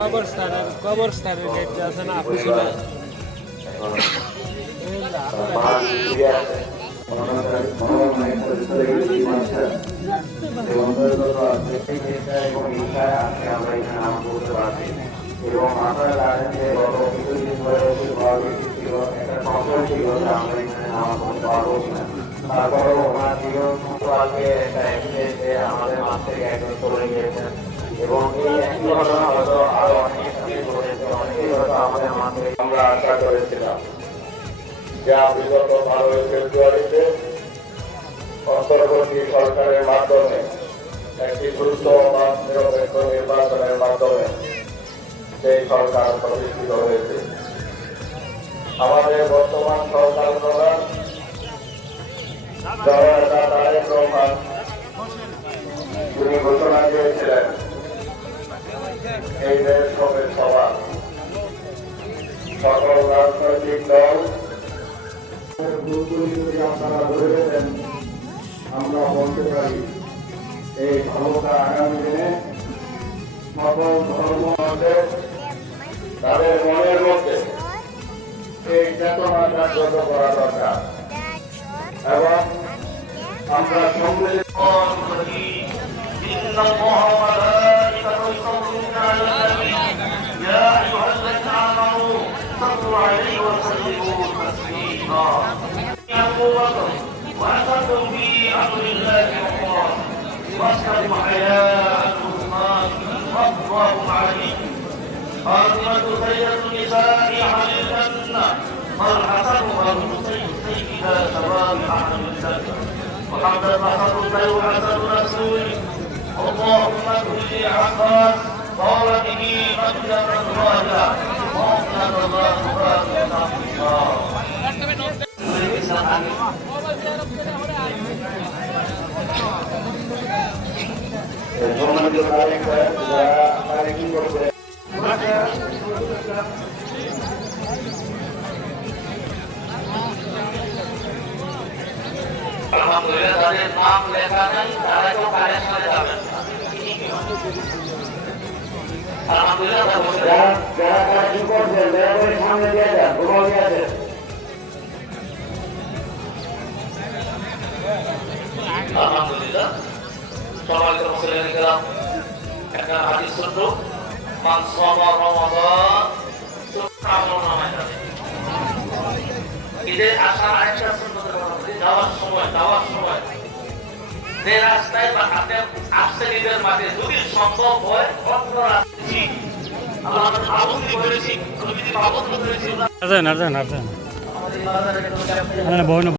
কবরস্থানের গেট আছে না পিছনে এবং আপনারা জানেন যে গত কিছুদিন ধরে ছিল একটা সংকট ছিল যে আমরা এখানে নামাজ পড়তে পারবো কিনা। তারপরেও ওনার জীবন সম্পর্কে একটা অ্যাক্সিডেন্টে আমাদের মাছ থেকে একজন চলে গিয়েছেন এবং এই একই ঘটনা হয়তো আরো অনেকের সাথে ঘটেছে, অনেকেই হয়তো আমাদের মাছ থেকে আমরা আশা করেছিলাম যা বিগত 12 ফেব্রুয়ারিতে অন্তর্বর্তী সরকারের মাধ্যমে একটি গুরুত্বপূর্ণ নিরপেক্ষ নির্বাচনের মাধ্যমে সেই সরকার প্রতিষ্ঠিত হয়েছে। আমাদের বর্তমান সরকার প্রধান তারেক রহমান তিনি ঘোষণা দিয়েছিলেন এই দেশ হবে সবার, সকল রাজনৈতিক দল যদি আপনারা ধরে দেন আমরা বলতে পারি এই ভালোটা আগামী দিনে সকল ধর্ম তাদের মনের মধ্যে এই চেতনা জাগ্রত করা দরকার এবং আমরা সম্মিলিত فاطمة خيرة النساء أهل الجنة والحسن والحسين سيدا شباب أهل الجنة محمد حسن خير حسن رسول اللهم كل عباس قولته مجدا ظاهرا مؤمنا الله আলহামদুলিল্লাহ তাদের নাম লেখা নেই, তারা কেউ কালেকশনে যাবেন। আলহামদুলিল্লাহ যারা কালেকশন করছেন দয়া করে সামনে দিয়ে যান, ঘুমাও দিয়ে যান। আলহামদুলিল্লাহ সম্মানিত মুসলিম কিরাম, একটা হাদিস শুনল মান সামা রমাদান সুন্নাহ আমলনামায় যাবে। ঈদের আসার আরেকটা সুন্নতের কথা বলি, যাওয়ার সময় যে রাস্তায় বা আপনি আসছেন ঈদের মাঠে যদি সম্ভব হয় অন্য রাস্তায় আমরা পাবন্দি করেছি, পাবন্দি করেছি। আর্জেন আমাদের বাজারে